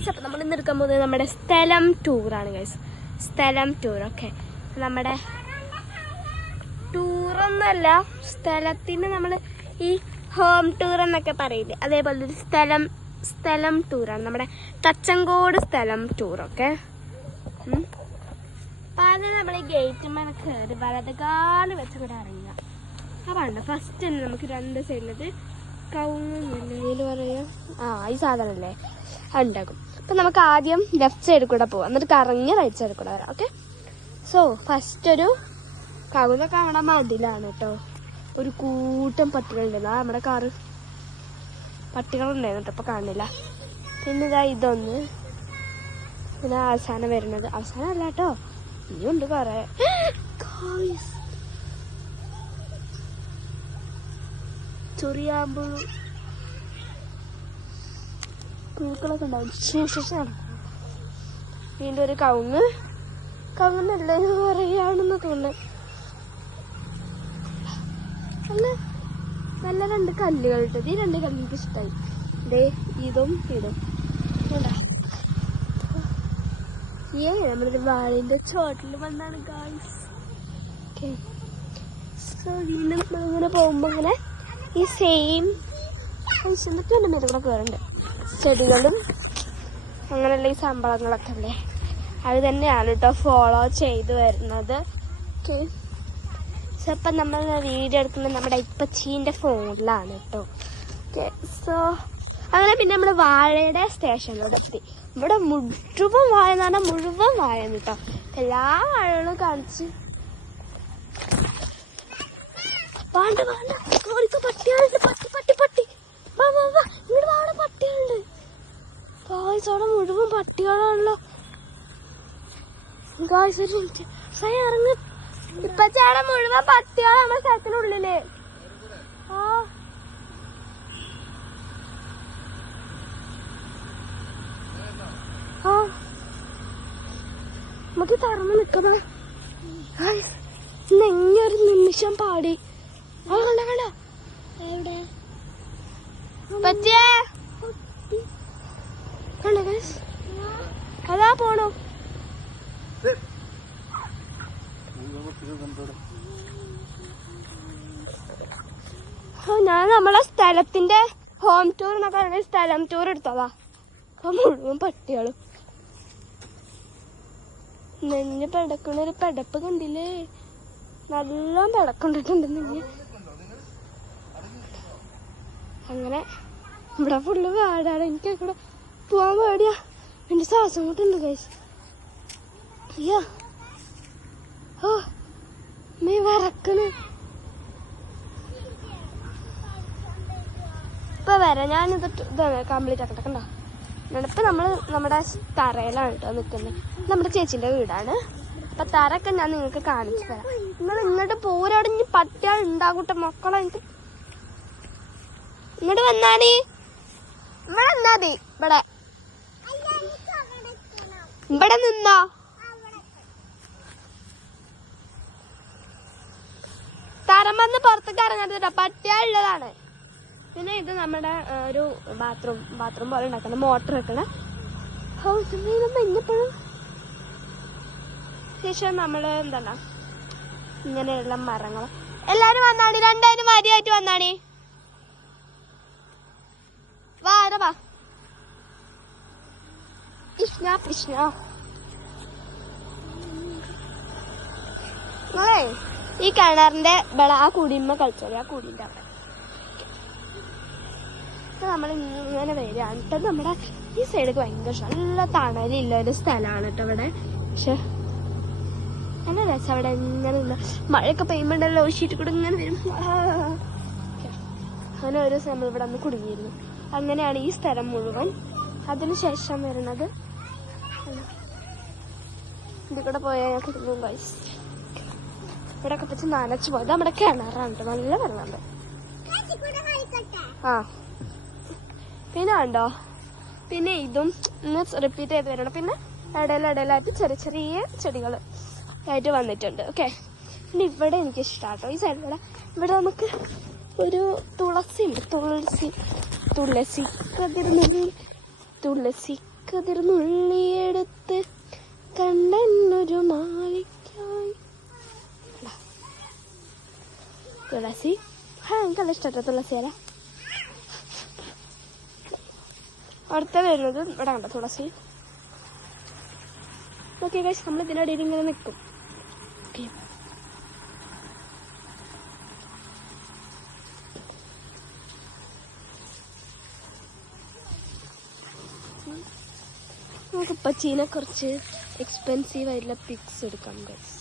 Guys. അപ്പം നമ്മൾ ഇന്ന് എടുക്കാൻ പോകുന്നത് നമ്മുടെ സ്ഥലം ടൂറാണ് ഗൈസ്. സ്ഥലം ടൂർ. ഓക്കെ, നമ്മുടെ ടൂറൊന്നുമല്ല, സ്ഥലത്തിന് നമ്മൾ ഈ ഹോം ടൂർ എന്നൊക്കെ പറയില്ലേ, അതേപോലെ ഒരു സ്ഥലം ടൂറാണ് നമ്മുടെ തച്ചങ്കോട് സ്ഥലം ടൂർ. ഓക്കെ, അപ്പം ആദ്യം നമ്മൾ ഈ ഗേറ്റ് മേലെ കയറി വലതുകാല് വെച്ച് കൂടെ ഇറങ്ങുക. അതാണ് ഫസ്റ്റ് തന്നെ നമുക്ക് രണ്ട് സൈഡിലത് കൗങ്ങിൽ പറയാം. ഈ സാധനമല്ലേ ഉണ്ടാകും. അപ്പം നമുക്ക് ആദ്യം ലെഫ്റ്റ് സൈഡിൽ കൂടെ പോവാം, എന്നിട്ട് കറങ്ങി റൈറ്റ് സൈഡിൽ കൂടെ വരാം. ഓക്കെ, സോ ഫസ്റ്റ് ഒരു കൗങ്ങ കാണാൻ മതിലാണ് കേട്ടോ. ഒരു കൂട്ടം പട്ടികളുണ്ടായിരുന്നു. നമ്മുടെ കാറ് പട്ടികളുണ്ടായിരുന്നു കേട്ടോ, ഇപ്പം കാണില്ല. പിന്നെ ഇതാ ഇതൊന്ന്, പിന്നെ അവസാനം വരുന്നത്, അവസാനം അല്ല കേട്ടോ, ഇനിയുണ്ട് കുറെ. ചൊറിയാമ്പു പൂക്കളൊക്കെ ഉണ്ടാവും. ശേഷമാണ് വീണ്ടും ഒരു കവുങ്ങല്ലേ പറയാണെന്ന് തോന്നുന്നു. നല്ല നല്ല രണ്ട് കല്ലുകൾ ഇട്ടത്. ഈ രണ്ട് കല്ല് എനിക്ക് ഇഷ്ടമായി. ദേ ഇതും നമ്മളൊരു വാളിന്റെ ചോട്ടിൽ വന്നാണ് ഗായ്സ്. ഓക്കെ, സോ വീണ്ടും നമ്മളിങ്ങനെ പോകുമ്പോ ഇങ്ങനെ ഈ സെയിം ഐശ്വര്യത്തിൽ എൻ്റെ മേലെ കൂടെ കയറുന്നുണ്ട്. ചെടികളും അങ്ങനെയുള്ള ഈ സംഭവങ്ങളൊക്കെ അല്ലേ, അത് തന്നെയാണ് കേട്ടോ ഫോളോ ചെയ്ത് വരുന്നത്. ഓക്കെ, സോ ഇപ്പം നമ്മൾ വീഡിയോ എടുക്കുന്നത് നമ്മുടെ ഇപ്പച്ചീൻ്റെ ഫോണിലാണ് കേട്ടോ. ഓക്കെ, സോ അങ്ങനെ പിന്നെ നമ്മൾ വാഴയുടെ സ്റ്റേഷനിലൂടെ എത്തി. ഇവിടെ മുഴുവൻ വാഴ എന്ന് പറഞ്ഞാൽ മുഴുവൻ വാഴയാണ് കേട്ടോ. എല്ലാ വാഴകളും കാണിച്ച് വേണ്ട പട്ടികളുണ്ട്. പട്ടി വാ ഇങ്ങോട്ട് വാടെ പട്ടികളുണ്ട്. ഗായ്സ് അവിടെ മുഴുവൻ പട്ടികളാണല്ലോ. ഗായ്സ് ഒരു മിനിറ്റ് ഇറങ്ങി. ഇപ്പൊ ചേട്ടൻ മുഴുവൻ പട്ടികളാണ് നമ്മുടെ സ്ഥലത്തിനുള്ളില്. നമുക്ക് തുറന്ന് നിക്കുന്ന നെഞ്ഞൊരു നിമിഷം പാടി. കണ്ട എവിടെ അതാ പോണോ. ഞാൻ നമ്മളെ സ്ഥലത്തിന്റെ ഹോം ടൂർ എന്നൊക്കെ പറഞ്ഞ സ്ഥലം ടൂർ എടുത്തതാ. അപ്പൊ മുഴുവൻ പട്ടികളും. നെഞ്ഞ് പെടക്കണൊരു പെടപ്പ് കണ്ടില്ലേ, നല്ല പെടക്കൊണ്ടിട്ടുണ്ട് നെഞ്ഞ്. അങ്ങനെ ഇവിടെ ഫുള്ള് വാടാണ്. എനിക്ക് കൂടെ പോവാൻ പേടിയാ, എന്റെ ശ്വാസം കൂട്ടുണ്ട് ഗൈസ്. അയ്യോ നീ വറക്കണ്. ഇപ്പൊ വരാം, ഞാനിത് കംപ്ലീറ്റ് ആക്കട്ടെ. കണ്ടോ, ഇപ്പൊ നമ്മുടെ തറയിലാണ് കേട്ടോ നിൽക്കുന്നത്. നമ്മുടെ ചേച്ചിന്റെ വീടാണ്. അപ്പൊ തറയൊക്കെ ഞാൻ നിങ്ങൾക്ക് കാണിച്ചു തരാം. നിങ്ങൾ ഇങ്ങോട്ട് പോരാടിഞ്ഞ് പട്ടിയാൾ ഉണ്ടാകൂട്ടെ മക്കളെ. എനിക്ക് ഇങ്ങോട്ട് വന്നാടി, ഇവിടെ വന്നാതി. ഇവിടെ നിന്നോ. തറം വന്ന് പുറത്തേക്ക് ഇറങ്ങരുത്, പട്ടിയാൾ ഉള്ളതാണ്. പിന്നെ ഇത് നമ്മുടെ ഒരു ബാത്റൂം പോലെ ഉണ്ടാക്കുന്ന മോട്ടർ വെക്കണ ഇപ്പോഴും. ശേഷം നമ്മള് എന്താണ് ഇങ്ങനെയുള്ള മരങ്ങൾ. എല്ലാരും വന്നാണി, രണ്ടായിരം വരിയായിട്ട് വന്നാണി. വാ കൃഷ്ണ നിങ്ങളെ ഈ കിണറിന്റെ ആ കുടിയുമ്പോ കളിച്ചോളി. ആ കുടിന്റെ അവിടെ നമ്മൾ ഇങ്ങനെ വരികയാണ് കേട്ടോ. നമ്മുടെ ഈ സൈഡൊക്കെ ഭയങ്കര ഇഷ്ടം, നല്ല തണലില്ല ഒരു സ്ഥലമാണ് കേട്ടോ ഇവിടെ. പക്ഷെ നല്ല രസം അവിടെ ഇങ്ങനെ നിന്ന് മഴയൊക്കെ പെയ്യുമ്പോണ്ടല്ലോ ഷീറ്റ് കൂടെ ഇങ്ങനെ വരും. അങ്ങനെ ഒരു ദിവസം നമ്മൾ ഇവിടെ ഒന്ന് കുടുങ്ങിയിരുന്നു. അങ്ങനെയാണ് ഈ സ്ഥലം മുഴുവൻ. അതിനുശേഷം വരുന്നത് ഇതിൽ കൂടെ പോയാൽ കുടുങ്ങും ഗൈസ്. ഇവിടെ ഒക്കെ വെച്ച് നനച്ചു പോയത് നമ്മുടെ കിണറാണ് കേട്ടോ, നല്ല വെള്ളമുണ്ട്. പിന്നെ ഉണ്ടോ, പിന്നെ ഇതും ഇന്ന് റിപ്പീറ്റ് ചെയ്ത് വരണം. പിന്നെ ഇടയിലായിട്ട് ചെറിയ ചെടികൾ ആയിട്ട് വന്നിട്ടുണ്ട്. ഓക്കെ, പിന്നെ ഇവിടെ എനിക്ക് ഇഷ്ടമാട്ടോ ഈ സൈഡിലൂടെ. ഇവിടെ നമുക്ക് ഒരു തുളസി ഉണ്ട്, തുളസി കതിർന്നുള്ളിയെടുത്ത് കണ്ണനൊരു മാലിക്കായി. തുളസി എനിക്കല്ല ഇഷ്ടട്ടോ തുളസി അല്ല. അടുത്ത വരുന്നത് ഇവിടെ കണ്ട തുളസി. ഓക്കെ ഗൈസ്, നമ്മൾ ഇതിനിടയിൽ ഇങ്ങനെ നിൽക്കും. ഓക്കെ, നമുക്ക് പച്ചീനെ കുറച്ച് എക്സ്പെൻസീവ് ആയിട്ടുള്ള പിക്സ് എടുക്കാം ഗൈസ്.